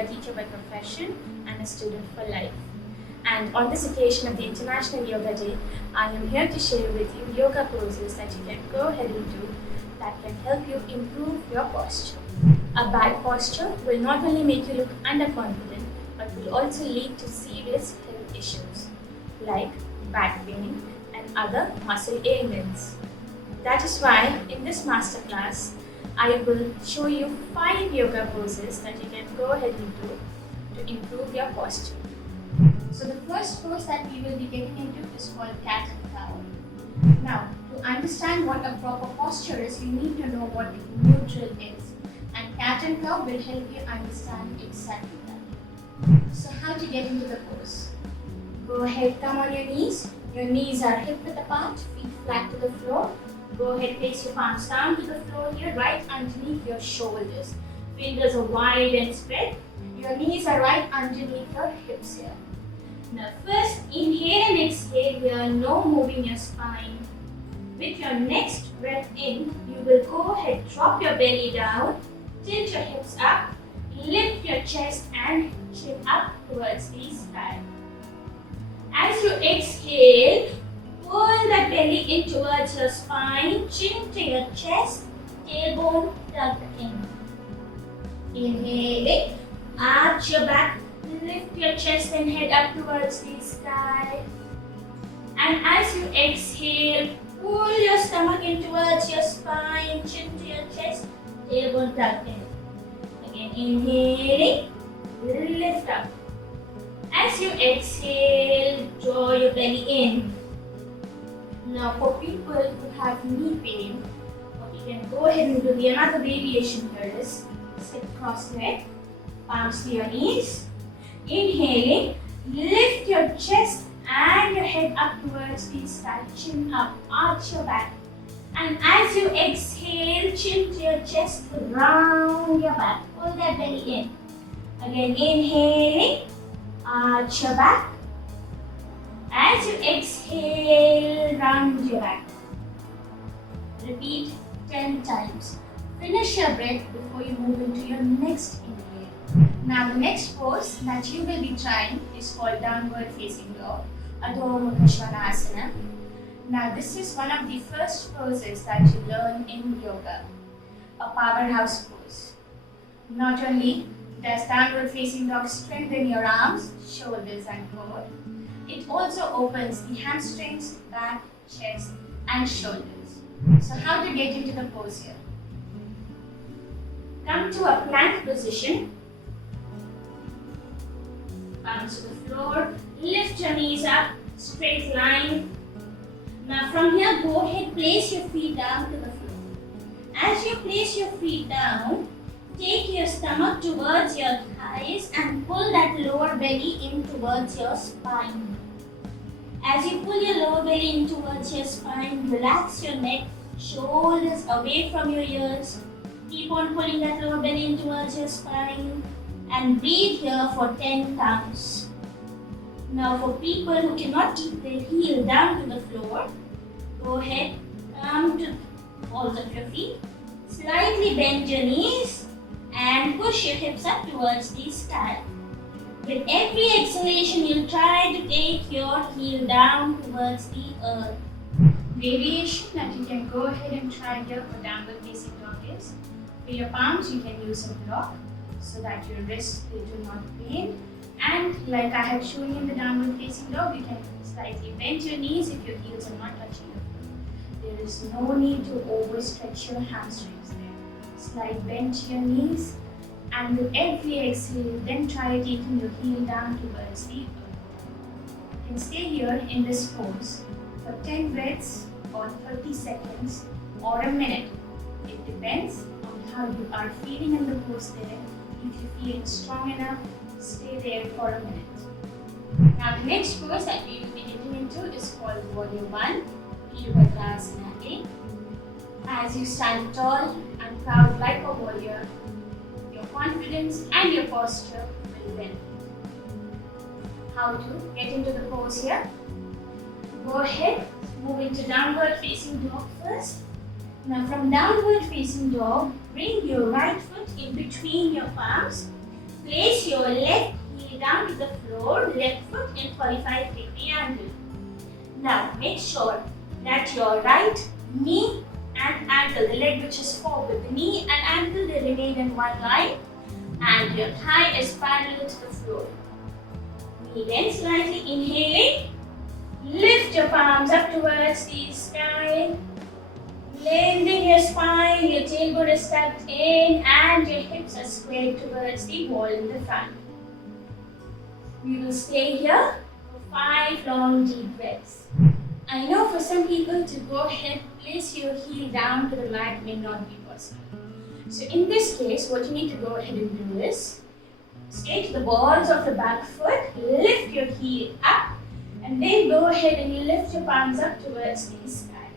yoga teacher by profession and a student for life. And on this occasion of the International Yoga Day, I am here to share with you yoga poses that you can go ahead and do that can help you improve your posture. A bad posture will not only make you look underconfident, but will also lead to serious health issues like back pain and other muscle ailments. That is why in this masterclass, I will show you 5 yoga poses that you can go ahead and do to improve your posture. So the first pose that we will be getting into is called cat and cow. Now, to understand what a proper posture is, you need to know what neutral is. And cat and cow will help you understand exactly that. So how to get into the pose? Go ahead, come on your knees. Your knees are hip width apart, feet flat to the floor. Go ahead, place your palms down to the floor here, right underneath your shoulders. Fingers are wide and spread. Your knees are right underneath your hips here. Now first, inhale and exhale here, no moving your spine. With your next breath in, you will go ahead, drop your belly down, tilt your hips up, lift your chest and chin up towards the sky. As you exhale, pull that belly in towards your spine, chin to your chest, tailbone tucked in. Inhaling, arch your back, lift your chest and head up towards the sky. And as you exhale, pull your stomach in towards your spine, chin to your chest, tailbone tucked in. Again, inhaling, lift up. As you exhale, draw your belly in. Now for people who have knee pain, what you can go ahead and do, another variation here is sit cross-legged, palms to your knees. Inhaling, lift your chest and your head up towards the sky, chin up, arch your back. And as you exhale, chin to your chest, round your back, pull that belly in. Again, inhaling, arch your back. As you exhale, round your back. Repeat 10 times. Finish your breath before you move into your next inhale. Now the next pose that you will be trying is called downward facing dog, Bhujangasana. Now this is one of the first poses that you learn in yoga, a powerhouse pose. Not only does downward facing dog strengthen your arms, shoulders and core, it also opens the hamstrings, back, chest and shoulders. So how to get into the pose here? Come to a plank position. Palms to the floor. Lift your knees up, straight line. Now from here, go ahead, place your feet down to the floor. As you place your feet down, take your stomach towards your thighs and pull that lower belly in towards your spine. As you pull your lower belly in towards your spine, relax your neck, shoulders away from your ears. Keep on pulling that lower belly in towards your spine and breathe here for 10 counts. Now for people who cannot keep their heel down to the floor, go ahead, come to the balls of your feet, slightly bend your knees and push your hips up towards the sky. With every exhalation, you'll try to take your heel down towards the earth. Variation that you can go ahead and try here for downward facing dog is, for your palms you can use a block so that your wrists do not pain. And like I have shown you in the downward facing dog, you can slightly bend your knees if your heels are not touching the floor. There is no need to overstretch your hamstrings there. Slight bend to your knees, and with every exhale, then try taking your heel down towards the earth. You can stay here in this pose for 10 breaths or 30 seconds or a minute. It depends on how you are feeling in the pose there. If you feel strong enough, stay there for a minute. Now the next pose that we will be getting into is called Warrior 1, Virabhadrasana. As you stand tall and proud like a warrior, your confidence and your posture will benefit. How to get into the pose here? Go ahead, move into downward facing dog first. Now from downward facing dog, bring your right foot in between your palms Place your left heel down to the floor, left foot in 45-degree angle. Now make sure that your right knee and ankle, the leg which is forward, the knee and ankle, they remain in one line, and your thigh is parallel to the floor. Knee bend slightly, inhaling. Lift your palms up towards the sky. Lengthen your spine, your tailbone is tucked in, and your hips are squared towards the wall in the front. We will stay here for 5 long deep breaths. I know for some people to go ahead, place your heel down to the mat may not be possible. So in this case, what you need to go ahead and do is, stay to the balls of the back foot, lift your heel up, and then go ahead and lift your palms up towards the sky.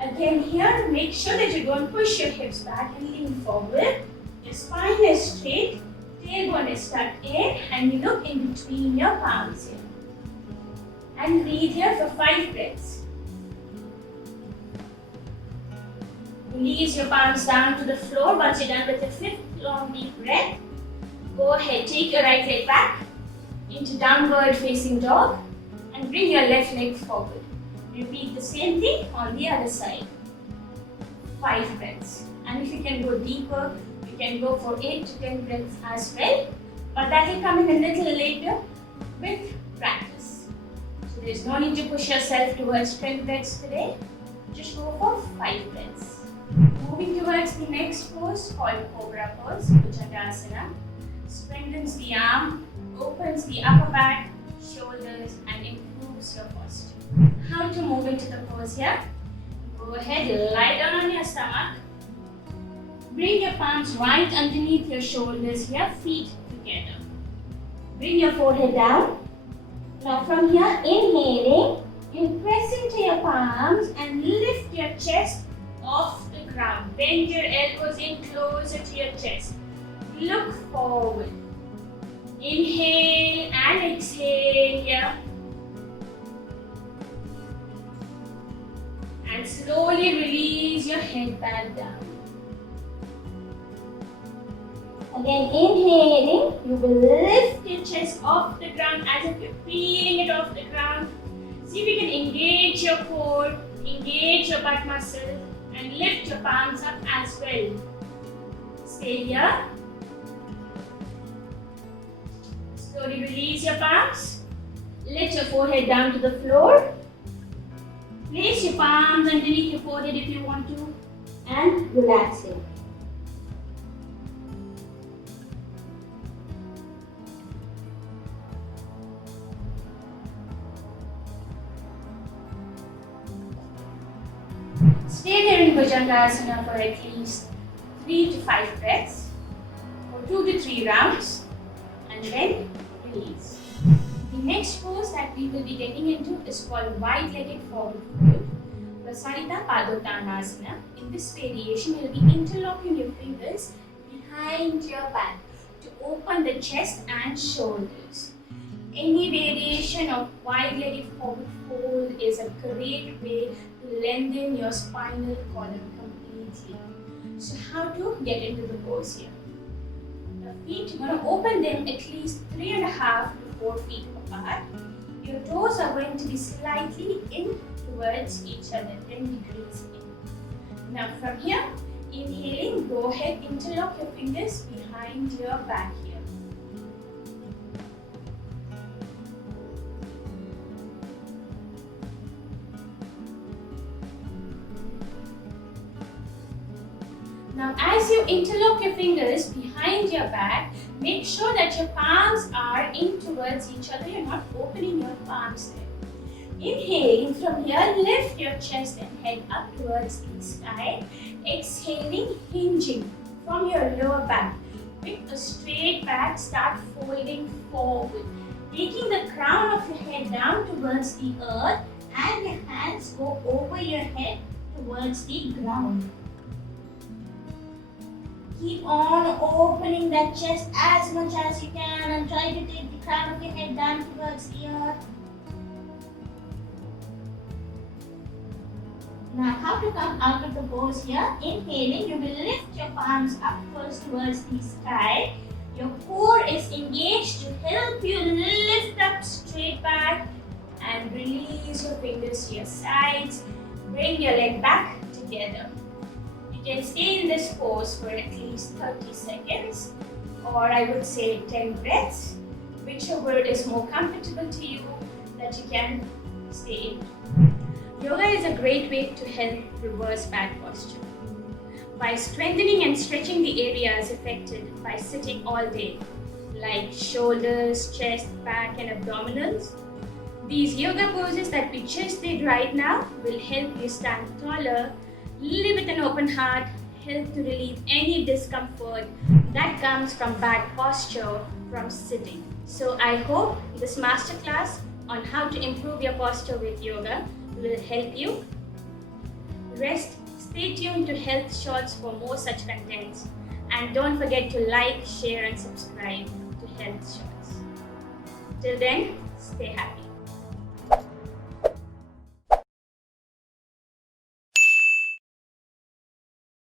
Again here, make sure that you don't push your hips back and lean forward. Your spine is straight, tailbone is tucked in, and you look in between your palms here. And breathe here for 5 breaths. Release your palms down to the floor. Once you're done with the 5th long deep breath, go ahead, take your right leg back into downward facing dog and bring your left leg forward. Repeat the same thing on the other side. 5 breaths. And if you can go deeper, you can go for 8 to 10 breaths as well. But that will come in a little later with practice. So there's no need to push yourself towards 10 breaths today. Just go for 5 breaths. Moving towards the next pose called Cobra pose, Bhujangasana. Strengthens the arm, opens the upper back, shoulders, and improves your posture. How to move into the pose here? Go ahead, lie down on your stomach. Bring your palms right underneath your shoulders here, feet together. Bring your forehead down. Now from here, inhaling, you press into your palms and lift your chest off the ground. Bend your elbows in closer to your chest. Look forward. Inhale and exhale here. And slowly release your head back down. Again, inhaling, you will lift your chest off the ground as if you're peeling it off the ground. See if you can engage your core, engage your butt muscles, and lift your palms up as well. Stay here. Slowly release your palms. Let your forehead down to the floor. Place your palms underneath your forehead if you want to, and relax it. Stay there in Bhujangasana for at least 3 to 5 breaths, or 2 to 3 rounds, and then release. The next pose that we will be getting into is called wide-legged forward fold, Prasarita Padotonasana. In this variation, you will be interlocking your fingers behind your back to open the chest and shoulders. Any variation of wide-legged forward fold is a great way to lengthen your spinal column completely. So how to get into the pose here? The feet, you're going to open them at least 3.5 to 4 feet apart. Your toes are going to be slightly in towards each other, 10 degrees in. Now from here, inhaling, go ahead, interlock your fingers behind your back here. Now as you interlock your fingers behind your back, make sure that your palms are in towards each other. You're not opening your palms there. Inhaling from here, lift your chest and head up towards the sky. Exhaling, hinging from your lower back. With a straight back, start folding forward. Taking the crown of your head down towards the earth and your hands go over your head towards the ground. Keep on opening that chest as much as you can and try to take the crown of your head down towards the earth. Now, how to come out of the pose here? Inhaling, you will lift your palms up first towards the sky. Your core is engaged to help you lift up straight back and release your fingers to your sides. Bring your leg back together. You can stay in this pose for at least 30 seconds, or I would say 10 breaths, whichever is more comfortable to you that you can stay in. Yoga is a great way to help reverse bad posture. By strengthening and stretching the areas affected by sitting all day, like shoulders, chest, back and abdominals, these yoga poses that we just did right now will help you stand taller, live with an open heart, help to relieve any discomfort that comes from bad posture from sitting. So I hope this masterclass on how to improve your posture with yoga will help you. Rest, stay tuned to Health Shorts for more such contents, and don't forget to like, share and subscribe to Health Shorts. Till then, stay happy.